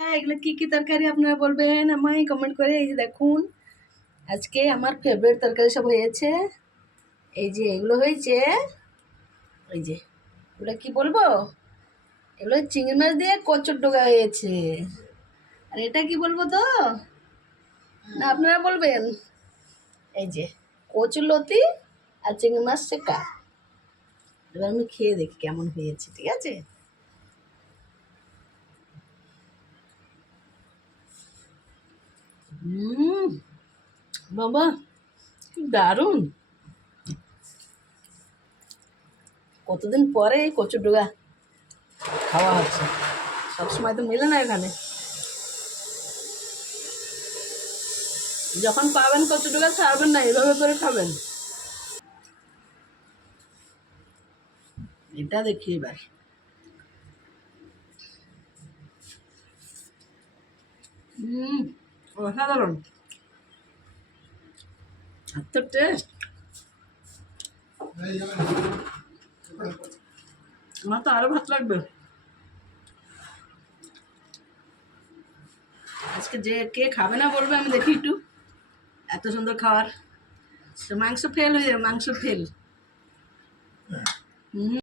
এগুলো কি কি তরকারি আপনারা বলবেন আমায় কমেন্ট করে। এই যে দেখুন, আজকে আমার ফেভারিট তরকারি সব হয়েছে। এই যে এগুলো হয়েছে, এই যে ওটা কি বলবো, এগুলো চিংড়ি মাছ দিয়ে কচুর ডোগা হয়েছে। আর এটা কি বলবো তো, না আপনারা বলবেন? এই যে কচুর লতি আর চিংড়ি মাছ শেখা। এবার আমি খেয়ে দেখি কেমন হয়েছে, ঠিক আছে? বাবা কি দারুণ! কতদিন পরে এই কচুর ডোগা খাওয়া হচ্ছে, সবসময় তো মেলে না এখানে। যখন পাবেন কচুর ডোগা ছাড়বেন না, এভাবে করে খাবেন। এটা দেখি এবার। অসাধারণ, এত টেস্ট! আমার তো আরো ভাত লাগবে। আজকে যে কে খাবে না বলবে, আমি দেখি একটু। এত সুন্দর খাবার, মাংস ফেল হয়ে যাবে, মাংস ফেল। হুম।